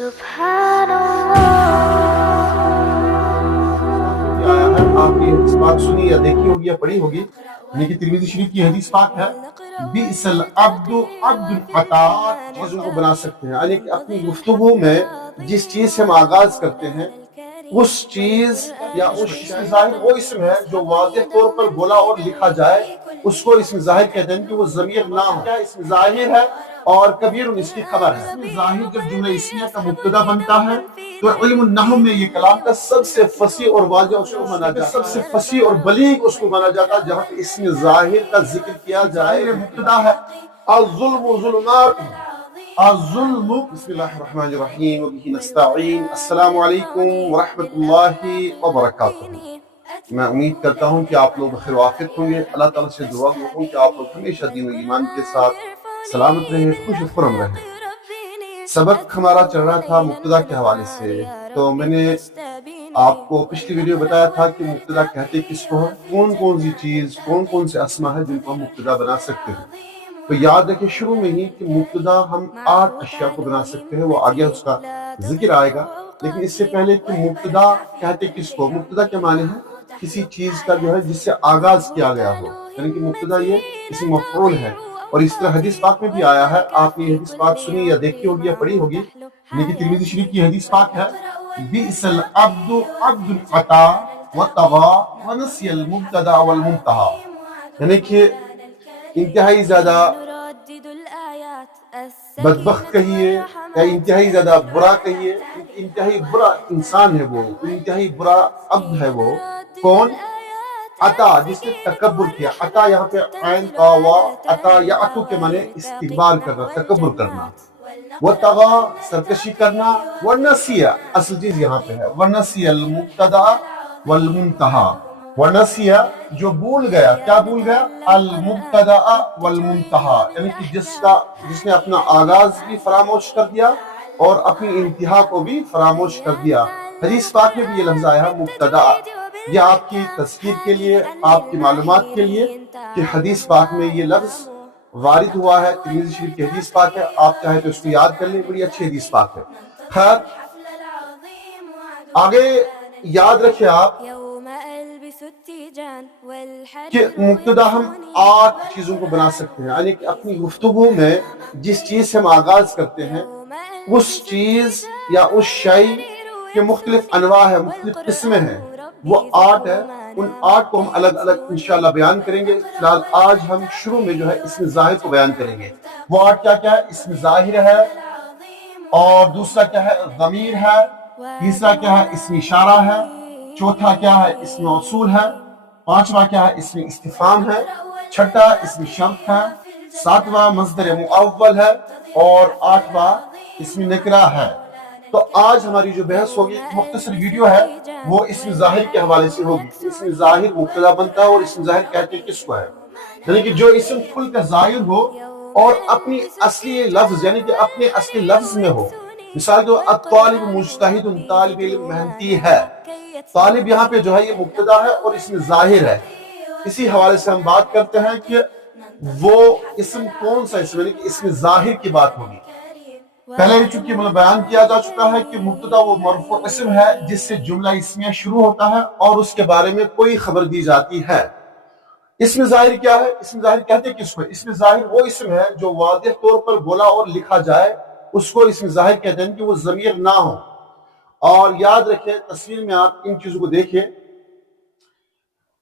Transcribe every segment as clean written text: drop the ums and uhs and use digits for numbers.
آپ یہ حدیث پاک سنی یا دیکھی ہوگی یا پڑھی ہوگی، لیکن ترمذی شریف کی حدیث پاک ہے، بئس العبد عبد العطاء، چیزوں کو بنا سکتے ہیں، یعنی کہ اپنی گفتگو میں جس چیز سے ہم آغاز کرتے ہیں اس چیز یا اس اسم ظاہر وہ اسم ہے جو واضح طور پر بولا اور لکھا جائے، اس کو اسم ظاہر کہتے ہیں کہ وہ ضمیر نہ ہو، کیا اسم ظاہر ہے اور کبیر اس کی خبر ہے۔ اسم ظاہر جب جملہ اسمیہ کا مبتدا بنتا ہے تو علم النحو میں یہ کلام کا سب سے فصیح اور واضح اس کو مانا جاتا ہے، سب سے فصیح اور بلیغ اس کو مانا جاتا ہے جہاں پہ اسم ظاہر کا ذکر کیا جائے۔ مبتدا ہے الظلم ظلمات، الظلم، بسم اللہ الرحمن الرحیم وبہ نستعین، السلام علیکم ورحمۃ اللہ وبرکاتہ۔ میں امید کرتا ہوں کہ آپ لوگ بخیر وافیت ہوں گے۔ اللہ تعالیٰ سے دعا ہوں کہ آپ لوگ ہمیشہ دین و ایمان کے ساتھ سلامت رہیں، خوش و خرم رہیں۔ سبق ہمارا چل رہا تھا مبتدا کے حوالے سے، تو میں نے آپ کو پچھلی ویڈیو بتایا تھا کہ مبتدا کہتے کس کو ہے، کون کون سی چیز، کون کون سے اسما ہے جن کو ہم مبتدا بنا سکتے ہیں۔ تو یاد رکھیں شروع میں ہی کہ مبتدا ہم 8 اشیاء کو بنا سکتے ہیں، وہ آگے اس کا ذکر آئے گا، لیکن اس سے پہلے کہ مبتدا کہتے کس کو، مبتدا کے معنی ہے کسی چیز کا جو ہے جس سے آغاز کیا گیا ہو، یعنی کہ مبتدا یہ اسم مفعول ہے، اور اس طرح حدیث پاک میں بھی آیا ہے۔ آپ نے حدیث پاک سنی یا دیکھی ہوگی یا پڑھی ہوگی، لیکن ترمذی شریف کی حدیث پاک ہے، بئس العبد عبد العطاء وطغى ونسي المبتدا والمنتهى، یعنی کہ انتہائی زیادہ بدبخت کہیے یا انتہائی زیادہ برا کہیے، انتہائی برا انسان ہے وہ، انتہائی برا عبد ہے وہ، کون؟ عطا، جس نے تکبر کیا۔ عطا یہاں پہ عین قاوا، عطا یا عطو کے معنی استکبار کرنا، تکبر کرنا، وطغى سرکشی کرنا، ونسیہ اصل چیز یہاں پہ ہے، ونسیہ المبتدا والمنتہى، ونسیہ جو بھول گیا، کیا بھول گیا؟ المبتدا والمنتہى، یعنی کہ جس نے اپنا آغاز بھی فراموش کر دیا اور اپنی انتہا کو بھی فراموش کر دیا۔ حدیث پاک میں بھی یہ لفظ آیا ہے مبتدا، یہ آپ کی تذکیر کے لیے، آپ کی معلومات کے لیے کہ حدیث پاک میں یہ لفظ وارد ہوا ہے، ترمذی شریف کی حدیث پاک ہے، آپ چاہے تو اس کو یاد کر لیں، بڑی اچھی حدیث پاک ہے۔ خیر آگے یاد رکھیں آپ کہ مبتدا ہم 8 چیزوں کو بنا سکتے ہیں، یعنی کہ اپنی گفتگو میں جس چیز سے ہم آغاز کرتے ہیں اس چیز یا اس شے کے مختلف انواع ہیں، مختلف قسمیں ہیں، وہ 8 ہے۔ ان 8 کو ہم الگ الگ انشاءاللہ بیان کریں گے۔ فی الحال آج ہم شروع میں جو ہے اسم ظاہر کو بیان کریں گے۔ وہ 8 کیا کیا ہے؟ اسم ظاہر ہے، اور دوسرا کیا ہے؟ ضمیر ہے، تیسرا کیا ہے؟ اسم اشارہ ہے، چوتھا کیا ہے؟ اسم موصول ہے، پانچواں کیا ہے؟ اسم استفہام ہے، چھٹا اسم شرط ہے، ساتواں مصدر مؤول ہے، اور آٹھواں اسم نکرہ ہے۔ تو آج ہماری جو بحث ہوگی، مختصر ویڈیو ہے، وہ اسم ظاہر کے حوالے سے ہوگی۔ اسم ظاہر مبتدا بنتا ہے، اور اسم ظاہر کہتے کس کو ہے؟ یعنی کہ جو اسم کھل کر ظاہر ہو اور اپنی اصلی لفظ یعنی کہ اپنے اصلی لفظ میں ہو۔ مثال کے الطالب مجتہد، طالب علم محنتی ہے۔ طالب یہاں پہ جو ہے یہ مبتدا ہے اور اسم ظاہر ہے۔ اسی حوالے سے ہم بات کرتے ہیں کہ وہ اسم کون سا اسم، یعنی کہ اسم ظاہر کی بات ہوگی۔ پہلے بھی چونکہ بیان کیا جا چکا ہے کہ مبتدا وہ مرفوع اسم ہے جس سے جملہ اسمیہ شروع ہوتا ہے اور اس کے بارے میں کوئی خبر دی جاتی ہے۔ اسم ظاہر کیا ہے؟ اسم ظاہر کہتے کس کو؟ اسم ظاہر وہ اسم ہے جو واضح طور پر بولا اور لکھا جائے، اس کو اسم ظاہر کہتے ہیں کہ وہ ضمیر نہ ہو۔ اور یاد رکھیں تصویر میں آپ ان چیزوں کو دیکھیں،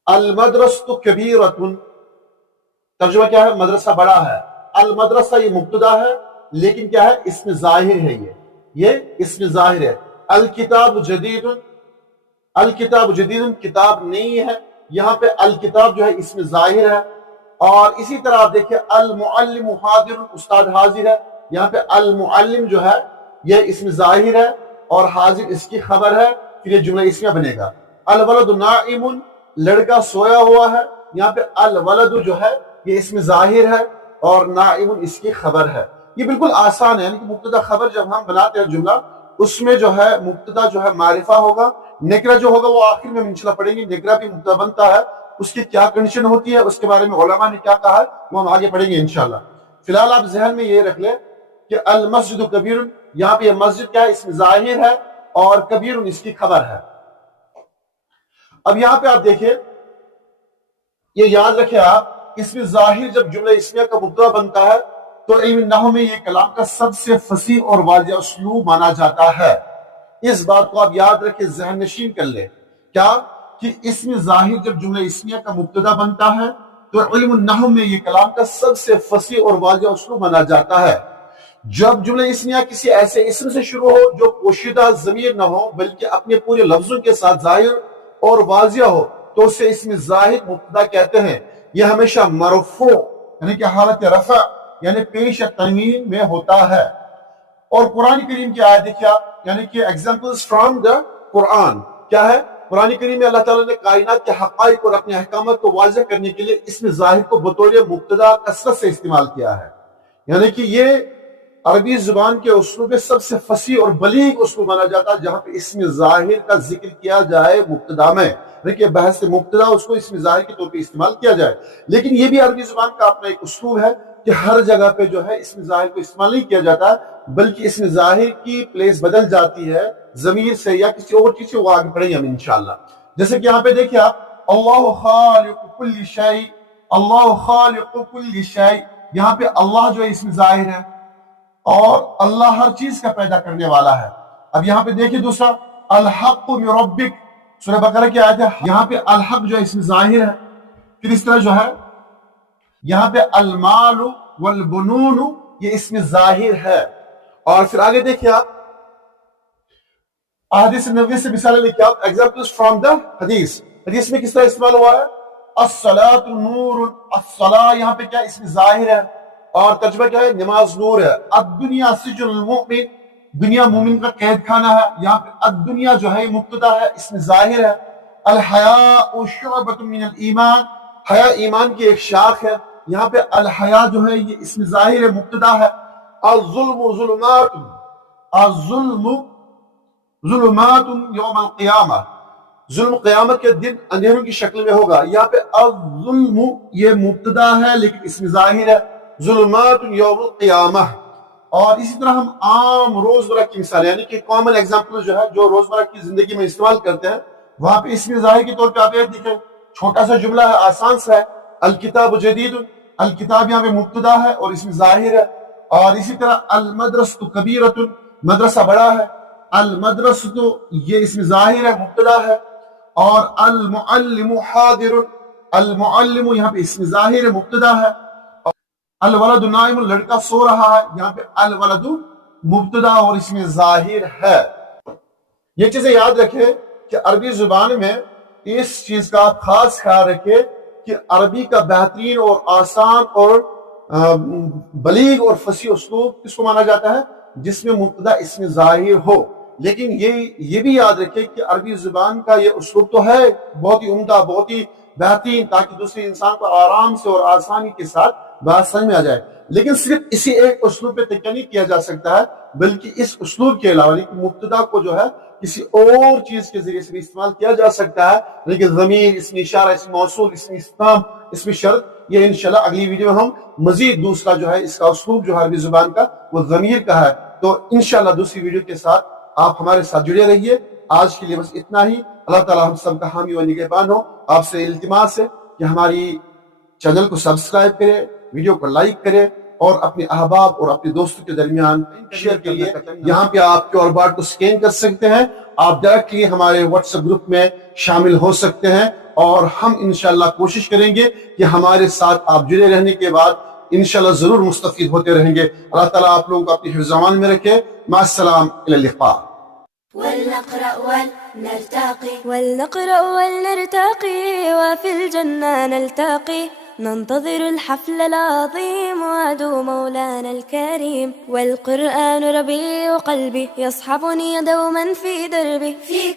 المدرسۃ کبیرۃ، ترجمہ کیا ہے؟ مدرسہ بڑا ہے۔ المدرسہ یہ مبتدا ہے لیکن کیا ہے؟ اسم ظاہر ہے، یہ اسم ظاہر ہے۔ الکتاب جدید، الکتاب جدید کتاب نئی ہے، یہاں پہ الکتاب جو ہے اسم ظاہر ہے۔ اور اسی طرح آپ دیکھیں المعلم حاضر، استاد حاضر ہے، یہاں پہ المعلم جو ہے یہ اسم ظاہر ہے اور حاضر اس کی خبر ہے، پھر یہ جملہ اسمیہ بنے گا۔ الولد نائم، لڑکا سویا ہوا ہے، یہاں پہ الولد جو ہے یہ اسم ظاہر ہے اور نائم اس کی خبر ہے۔ یہ بالکل آسان ہے، یعنی کہ مبتدا خبر جب ہم بناتے ہیں جملہ، اس میں جو ہے مبتدا جو ہے معرفہ ہوگا، نکرہ جو ہوگا وہ آخر میں انشاءاللہ پڑھیں گے۔ نکرہ بھی مبتدا بنتا ہے، اس کی کیا کنڈیشن ہوتی ہے، اس کے بارے میں علماء نے کیا کہا ہے، وہ ہم آگے پڑھیں گے انشاءاللہ۔ فی الحال آپ ذہن میں یہ رکھ لیں کہ المسجد کبیر، یہاں پہ یہ مسجد کیا ہے؟ اس میں ظاہر ہے، اور کبیر اس کی خبر ہے۔ اب یہاں پہ آپ دیکھیں، یہ یاد رکھیں آپ، اس میں ظاہر جب جملہ اسمیہ کا مبتدا بنتا ہے تو علم نحو میں یہ کلام کا سب سے فصیح اور واضح اسلوب مانا جاتا ہے۔ اس بات کو آپ یاد رکھیں، ذہن نشین کر لیں، کیا کہ اس میں ظاہر جب جملہ اسمیہ کا مبتدا بنتا ہے تو علم النحو میں یہ کلام کا سب سے فصیح اور واضح اسلوب مانا جاتا ہے۔ جب جملہ اسمیہ کسی ایسے اسم سے شروع ہو جو پوشیدہ ضمیر نہ ہو بلکہ اپنے پورے لفظوں کے ساتھ ظاہر اور واضح ہو تو اسے اسم ظاہر مبتدا کہتے ہیں۔ یہ ہمیشہ مرفوع یعنی کہ حالت رفع یعنی پیش تنوین میں ہوتا ہے۔ اور قرآن کریم کی آیت دیکھیں آپ، یعنی کہ ایگزامپلز فرام دا قرآن کیا ہے؟ قرآن کریم میں اللہ تعالیٰ نے کائنات کے حقائق اور اپنے احکامات کو واضح کرنے کے لیے اسم ظاہر کو بطور مبتدا کثرت سے استعمال کیا ہے۔ یعنی کہ یہ عربی زبان کے اسلوب میں سب سے فصیح اور بلیغ اسلوب مانا جاتا ہے جہاں پہ اسم ظاہر کا ذکر کیا جائے مبتدا میں، دیکھیے بحث مبتدا اس کو اسم ظاہر کے طور پہ استعمال کیا جائے۔ لیکن یہ بھی عربی زبان کا اپنا ایک اسلوب ہے کہ ہر جگہ پہ جو ہے اسم ظاہر کو استعمال نہیں کیا جاتا، بلکہ اسم ظاہر کی پلیس بدل جاتی ہے ضمیر سے یا کسی اور چیز سے، وہ آگے پڑھیں گے ہم انشاءاللہ۔ جیسے کہ یہاں پہ دیکھیں آپ، اللہ خالق کل شیء، اللہ خالق کل شیء، یہاں پہ اللہ جو ہے اسم ظاہر ہے اور اللہ ہر چیز کا پیدا کرنے والا ہے۔ اب یہاں پہ دیکھیں دوسرا، الحق من ربک، سورہ بقرہ کی آیت ہے، یہاں پہ الحق جو ہے اسم ظاہر ہے۔ پھر اس طرح جو ہے یہاں پہ المال والبنون یہ اسم ظاہر ہے۔ اور پھر آگے دیکھیں آپ، احادیث نبوی سے مثالیں لکھیں آپ، ایگزامپلز فرام دا حدیث۔ حدیث میں کس طرح استعمال ہوا ہے؟ الصلاۃ نور، الصلاۃ یہاں پہ کیا اسم ظاہر ہے اور ترجمہ کیا ہے؟ نماز نور ہے۔ الدنیا سجن المؤمن، دنیا مومن کا قید خانہ ہے، یہاں پہ الدنیا جو ہے مبتدا ہے، اسم ظاہر ہے۔ الحیاء شعبۃ من الایمان، حیا ایمان کی ایک شاخ ہے، یہاں پہ الحیاء جو ہے یہ اسم ظاہر ہے، مبتدا ہے۔ الظلم ظلمات، الظلم ظلمات یوم القیامہ، ظلم قیامت کے دن اندھیروں کی شکل میں ہوگا، یہاں پہ الظلم یہ مبتدا ہے لیکن اسم ظاہر ہے، ظلمات یوم القیامہ۔ اور اسی طرح ہم عام روزمرہ کی مثال یعنی کہ کامن ایگزامپل جو ہے جو روزمرہ کی زندگی میں استعمال کرتے ہیں، وہاں پہ اسم ظاہر کے طور پہ آپ یہ دیکھیں، چھوٹا سا جملہ ہے، آسان سا ہے، الکتاب جدید، الکتاب یہاں پہ مبتدا ہے اور اسم ظاہر ہے۔ اور اسی طرح المدرسۃ کبیرۃ، مدرسہ بڑا ہے، المدرسۃ یہ اسم ظاہر ہے، مبتدا ہے۔ اور المعلم حاضر، المعلم یہاں پہ اسم ظاہر ہے، مبتدا ہے۔ الولد نائم، لڑکا سو رہا ہے، یہاں پہ الولد مبتدا اور اسم ظاہر ہے۔ یہ چیزیں یاد رکھیں کہ عربی زبان میں اس چیز کا خاص خیال رکھیں کہ عربی کا بہترین اور آسان اور بلیغ اور فصیح اسلوب کس کو مانا جاتا ہے؟ جس میں مبتدا اسم ظاہر ہو۔ لیکن یہ بھی یاد رکھیں کہ عربی زبان کا یہ اسلوب تو ہے بہت ہی عمدہ، بہت ہی بہترین، تاکہ دوسرے انسان کو آرام سے اور آسانی کے ساتھ بات سمجھ میں آ جائے، لیکن صرف اسی ایک اسلوب پہ تکیہ نہیں کیا جا سکتا ہے، بلکہ اس اسلوب کے علاوہ مبتدا کو جو ہے کسی اور چیز کے ذریعے سے بھی استعمال کیا جا سکتا ہے، لیکن ضمیر، اسم اشارہ، اسم موصول، اسم استفہام، اسم شرط، یہ انشاءاللہ اگلی ویڈیو میں ہم مزید دوسرا جو ہے اس کا اسلوب جو ہے عربی زبان کا وہ ضمیر کا ہے۔ تو انشاءاللہ دوسری ویڈیو کے ساتھ آپ ہمارے ساتھ جڑے رہیے۔ آج کے لیے بس اتنا ہی۔ اللہ تعالیٰ ہم سب کا حامی و نگہبان ہو۔ آپ سے التماس ہے کہ ہماری چینل کو سبسکرائب کرے، ویڈیو کو لائک کرے اور اپنے احباب اور اپنے دوستوں کے درمیان شیئر کے لیے یہاں پہ آپ QR بارڈ کو سکین کر سکتے ہیں۔ آپ ڈائریکٹلی ہمارے واٹس ایپ گروپ میں شامل ہو سکتے ہیں اور ہم انشاءاللہ کوشش کریں گے کہ ہمارے ساتھ آپ جڑے رہنے کے بعد انشاءاللہ ضرور مستفید ہوتے رہیں گے۔ اللہ تعالیٰ آپ لوگوں کو اپنی حفظ امان میں رکھے۔ مع السلام، إلى اللقاء۔ ولنقرأ ولنرتقي وفي الجنة نلتقي، ننتظر الحفل العظيم وعدو مولانا الكريم، والقرآن ربيع قلبي يصحبني دوما في دربي.